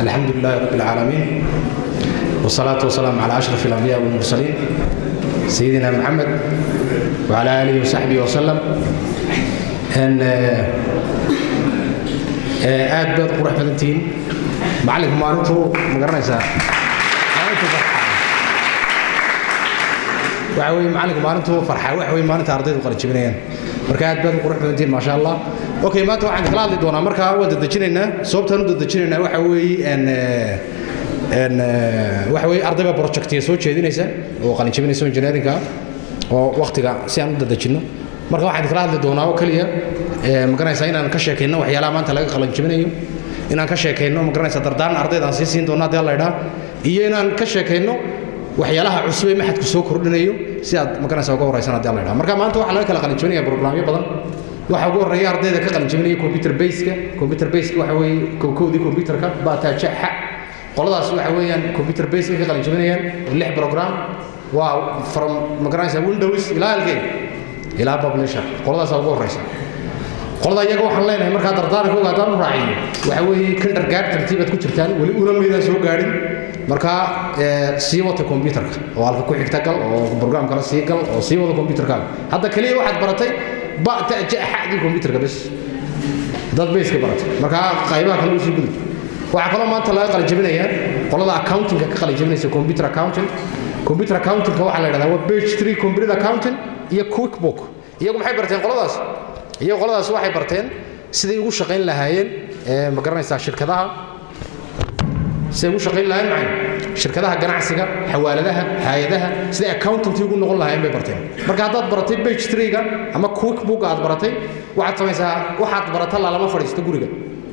الحمد لله رب العالمين والصلاة والسلام على أشرف الأنبياء والمرسلين سيدنا محمد وعلى آله وصحبه وسلم أن aad baad qurux badan tihiin macalinku maalintu ma garanaysaa waxa weeye macalinku maalintu farxaa waxa weeye maalinta ardaydu qalin jabinayaan marka aad baad qurux badan tihiin ma sha Allah okay maanta waxaan kala hadli doonaa marka wada dejinaynaa sababtaan u dejinaynaa waxa weeye ardayba project soo jeedinaysa oo qalin jabinaysa engineering-ka oo waqtiga si aan u dejino marka waxaan kala hadli doonaa oo kaliya ma garanaysaa inaan ka sheekayno waxyaalaha maanta laga qalin jabinayo inaan ka sheekayno ma garanaysaa dardaan ardaydan siin doonaa hadii la yiraahdo iyo inaan ka sheekayno waxyaalaha cusub ee maxadku soo kordhinayo si aad ma garanaysaa uga horeysan hadii la yiraahdo marka maanta waxa laga kala qalin jabinayaa barnaamijyo badan waxa ugu horeeya ardayda ka qalin jabinaya computer base waxa weeye koodii computerka baataajaxa qoladaas waxa weeyaan computer base ka qalin jabinayaan 6 program waa from ma garanaysaa Windows ilaa publisher qoladaas ugu horeysa qolada iyaga waxaan leenahay marka dardaarka uga hadaan raaciyo waxa weeye kindergarten tartiibad ku jirtaan wali una meedan soo gaarin marka sii wata computerka oo halka ku xigta gal oo program kala sii gal oo sii wada computerka hadda kaliya waxaad baratay baataajaxa computerka bas dad base ka baratay marka qaybaha kale u sii gudub waxa kale maanta laga qalin jabinayaa qolada accounting ka qalin jabinaysa computer accounting waxa la yiraahdaa waa page 3 computer accounting iyo quickbook iyagu maxay barteen qoladaas waxay barteen sidii ugu shaqeyn lahaayeen ma garanaysaa shirkadaha sidii ugu shaqeyn lahaayeen shirkadaha ganacsiga xawaaladaha hay'adaha sidii accountant ugu noqon lahaayeen bay barteen marka haddaad baratay page 3-ga ama quickbook aad baratay waxaad baratay lama fadhiisto guriga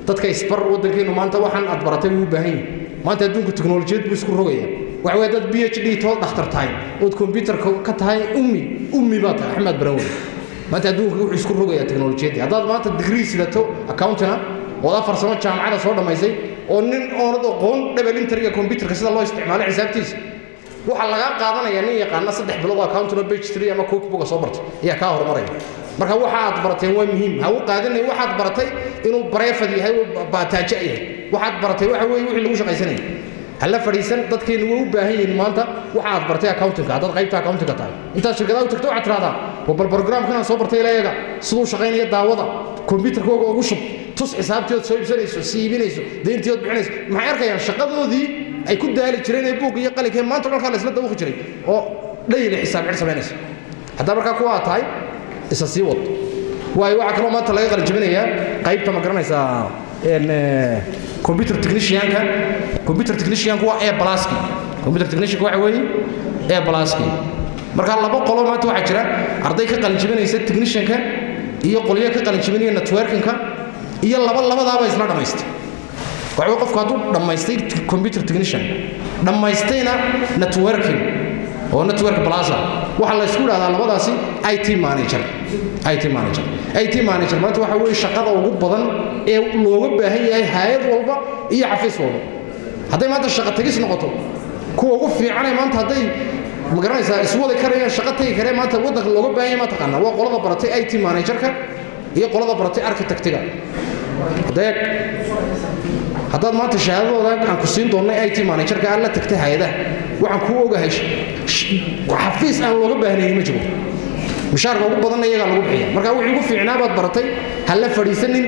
dadka isbar wadankeenu maanta waxaan aad baratay u baahan yihiin maanta adduunka tiknoolajiyad buu isku rogaya waxa weeye dad PhD tool dhakhtar tahay oo computer ka tahay ummi baad Axmed Barawi maanta adduunka wuxuu isku rogaya tiknoolajiyada haddaad maanta degree sidato accountant oo 4 sano jaamacada soo dhamaysay oo nin oonad aqoon double entry-ga computerka sida loo isticmaalo xisaabtiisa waxa laga qaadanayaa nin yaqaan 3 bilood accountant page 3 ama cookbook soo bartay ayaa ka hormaray marka waxa aad barateen waa muhiim ha u qaadanay waxaad baratay inuu bareefad yahay baataajo yahay waxaad baratay waxa weeye wixii lagu shaqaysanay hal fariisan dadkeenu way u baahan yihiin maanta waxa aad bartay accounting-ka dad qaybta accounting-ka tahay inta shirkadaha u tagto waxaad tiraahdaa waa program-kan soo bartay ilayaga sidoo shaqeynaya daawada computer-kooga ugu shub tus xisaabtiyood soo iibsanayso siibinayso deyntiyood bixinayso maxay arkayaan shaqadoodii ay ku daali jireen ee buug iyo qalinka maanta marka la isla dawqi jiray oo dhayli xisaab sameynayso hadda marka ku waa tahay isa sii wad waxa kale maanta laga qalin jabinayaa qaybta ma garanaysaa computer technician waa A+. computer technician waxa weeye A+. marka laba qolo maanta waxa jira arday ka qalin jabinaysa technician-ka iyo qoliyo ka qalin jabinaya networking-ka iyo labadaaba isla dhamaystay waxa qofku hadduu dhamaystay computer technician dhamaystayna networking oo network plaza waxa la isku yiraahdaa labadaasi IT manager maanta waxa weeye shaqada ugu badan ee looga baahan yahay hay'ad walba iyo xafiis walba haday maanta shaqo tagis noqoto kuwa ugu fiican ee maanta haday ma garanaysaa iswada karayaan shaqo tagi kareen maanta wadanka looga baahan yahay ma taqaana waa qolada baratay IT manager-ka iyo qolada baratay architect-ga haddaad maanta shahaadadooda aan ku siin doonay IT manager-ka aan la tagtay hay'adaha waxaan ku ogahay xafiis aan looga baahnayn ma jiro mushaarka ugu badan iyaga lagu bixiyo marka wixii ugu fiicnaa baad baratay hal la fadhiisanin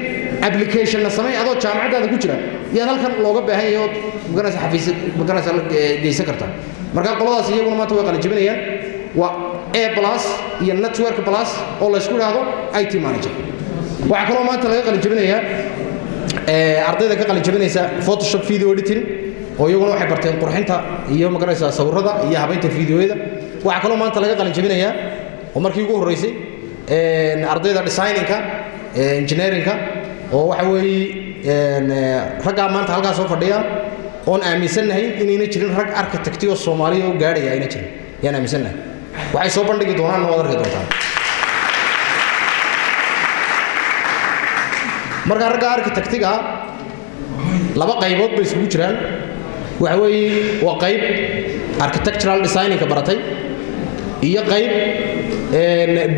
application la sameey adoo jaamacadaada ku jira yaa halkan looga baahan yahay oo magaraysa xafiis magaraysa la geysan karta marka qoladaas iyaguna maanta way qalin jabinayaan waa A+ iyo network plus oo la isku yiraahdo IT manager waxa kale oo maanta laga qalin jabinayaa ardayda ka qalin jabinaysa Photoshop video editing oo iyaguna waxay barteen qurxinta iyo magaraysa sawirada iyo habaynta fiidiyoyada waxa kale oo maanta laga qalin jabinayaa oo markii ugu horeysay ardayda designing-ka engineering-ka oo waxa weeye ragga maanta halkaas soo fadhiya oon aaminsanahay inayna jirin rag architect oo Soomaaliya oo gaadhay ayna jirin yaan aaminsanahay waxay soo bandhigi doonaan oo arki doontaan marka ragga architect-ga laba qaybood bay isugu jiraan waxa weeye waa qayb architectural designing-ka baratay iyo qayb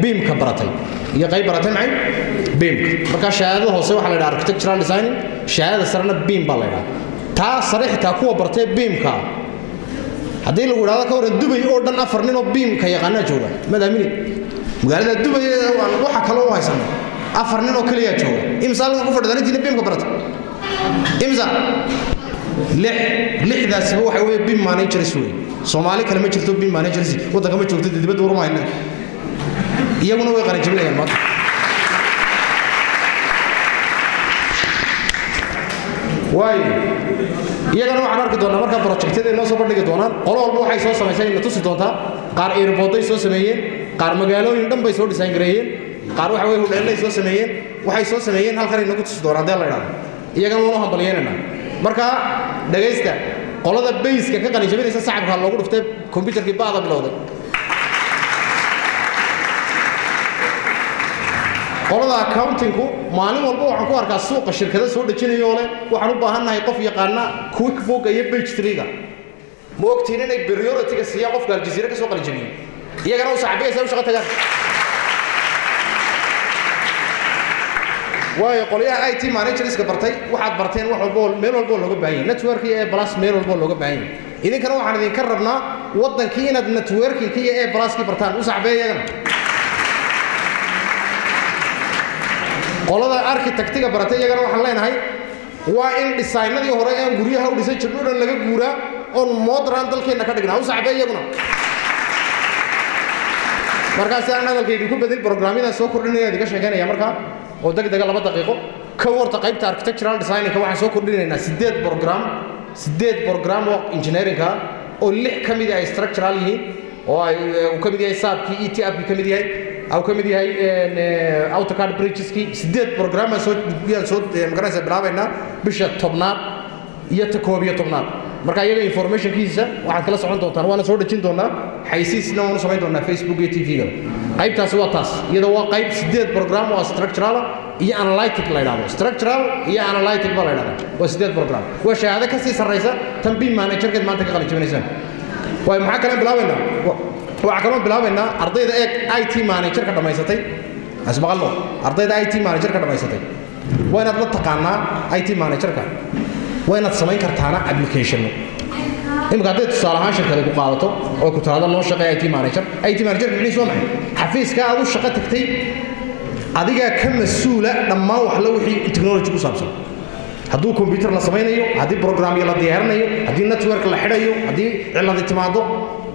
beam-ka baratay iyo qayb baratay maxay beam marka shahaadada hoose waxa la yiraahdaa architectural designing shahaadada sarena beam baa la yiraahdaa تا صريح تا كوا برتي بيمكا هذه اللي قلنا كورة دبي أو دن أفرنين أو بيم كي يقنا جوا ما دامني قال دبي واحد كلام هاي سنة أفرنين أو كلية جوا إمسال نقول فرد أنا جينا بيم كبرت إمسال لح ذا سبوا حيوي بيم ما نيجي رسوي سومالي كلمة جرتوا بيم ما نيجي رسي وده كم جرتوا تدبي دورو ما هنا يجونا ويقارن جبنا يا مات واي iyagana waxaan arki doonaa marka projectada inoo soo bandhigi doonaan qolo walba waxay soo sameeyeen in la tusi doontaa qaar airport ay soo sameeyeen qaar magaalooyin dhan bay soo design gareeyeen qaar waxa way hudheelay soo sameeyeen waxay soo sameeyeen halkan inagu tusi doonaan deel la yiraahdo iyagana wuu hambalyeynaa marka dhageysta qolada base-ka ka qalin jabinaysa sacabka loogu dhuftay computerkii baada bilowday qolada accounting-ku maalin walba waxaan ku arkaa suuqa shirkada soo dhajinayo leh waxaan u baahanahay qof yaqaana QuickBooks iyo page 3-ga ma ogtiin inay priority-ga siya qofka Aljazeera ka soo qalin jabiyo iyagana u saaxiibeysa u shaqo tagaan waayo qoliyaha IT managers-ka bartay waxaad barteen wax walba meel walba looga baahan yahay network iyo plus meel walba looga baahan yahay idinkana waxaan idin ka rabnaa wadankii inaad networking iyo plus-ki bartaan u saaxiibeeyagana qolada architect-ga baratay iyagana waxaan leenahay waa in design-nadii hore ee guryaha u dhisay jirno dhan laga guuraa oo modern dalkeena ka dhignaa u saaxiibay iyaguna markaas aan hadalkayga ku bedel programmada soo kordhinaya diga sheeganaya marka oo degdeg 2 daqiiqo ka warta qaybta architectural design-ka waxaan soo kordhinaynaa 8 program oo engineering-ka oo 6 kamid ah structural yihiin oo ay ka mid yahay saabkii ETAP ka mid yahay أو كم دي هاي AutoCAD bridges كي 8 برنامج صوت مقرنة بلعبنا بيش توبنات يتكوبية توبنات مركا يلا information كيسة واحد كلا سوون دوتنا وانا صورة جين دونا حيسيس نون سوين دونا فيسبوك تي في قيب تاس واتاس يدا وا قيب 8 برنامج و structural يا analytic لا يدعو structural يا analytic ولا يدعو و 8 برنامج وش هذا كسي سريسة تنبيه معنا شركة ما تقبل تجمعنا ومعك كلام بلعبنا وعكرون بلعبنا أرضية IT manager كذا ما يستطيع أسمع الله أرضية IT manager كذا ما يستطيع وين أطلع تقارنا IT manager كذا وين أتصمين كرتانا application إم قاعدة تصالحان شركة بقالته أو كترادا نوع شقة IT manager يعني سوى معي حفيز كأول شقة تكتي أديك كم مسؤولة لما وحلو حي التكنولوجيا كوسامسون هدو كمبيوتر لصمين أيو هدي برنامج يلا ديارنا أيو هدي نتورك لحدا أيو هدي علة اعتماده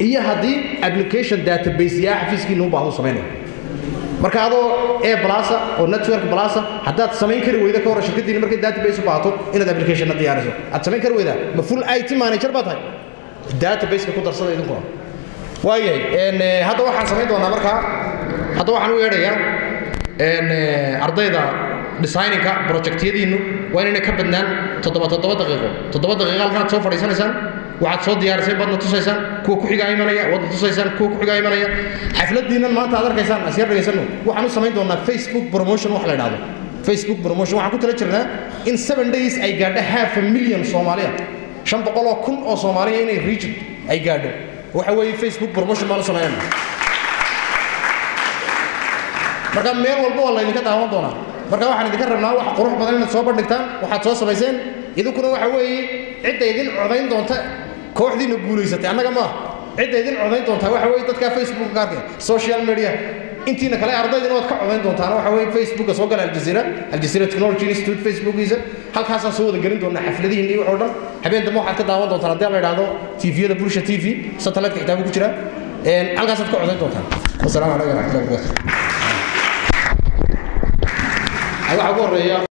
إيه هذه application database يا حفيز كي نوبه هذا سمينه مركا هذا A بلاسا أو network بلاسا حتى تسمين كرو إذا كورة شركة دي مركا database بعطو إن application ندياره شو أتسمين كرو إذا مفهول IT manager بعطها database كقول درسنا إذا كورة وايه إن هذا واحد سمين دونا مركا هذا واحد ويريا إن أرضية designing كا project يدينه وين كبدنا تضبط دقيقة كانت سوف رئيسنا waxaad soo diyaarisay badna tusaysaan kuwa ku xiga imanaya wada tusaysaan kuwa ku xiga imanaya xafladiina maanta aad arkaysaan asiyar dhageysano waxaan u sameyn doonaa Facebook promotion wax la yiraahdo Facebook promotion waxaan ku tala jirnaa in 7 days ay gaadho 500,000 Soomaaliya 500,000 oo Soomaaliya inay reach ay gaadho waxa weeye Facebook promotion ma la sameeyaan marka meel walba wala idinka daawan doonaa marka waxaan idinka rabnaa wax qurux badan inaad soo bandhigtaan waxaad soo sameyseen idinkuna waxa weeye cid idin codayn doonta kooxdiina guuleysatay annaga ma cid idin codayn doonta waxa weeye dadka Facebook ka arkay social media intiina kale ardaydina waad ka codayn doontaan waxa weeye Facebook soo gal Aljazeera Technology Institute Facebook-giisa halkaas aan soo wada gelin doonaa xafladihiin iyo wax dhan habeen dambe waxaad ka daawan doontaan haddii la yiraahdo TV-yada Bulsha TV satellite-ka xitaa ku jira halkaas aad ka codayn doontaan wassalaamu calaykum wa rahmatullahi wa barakatuh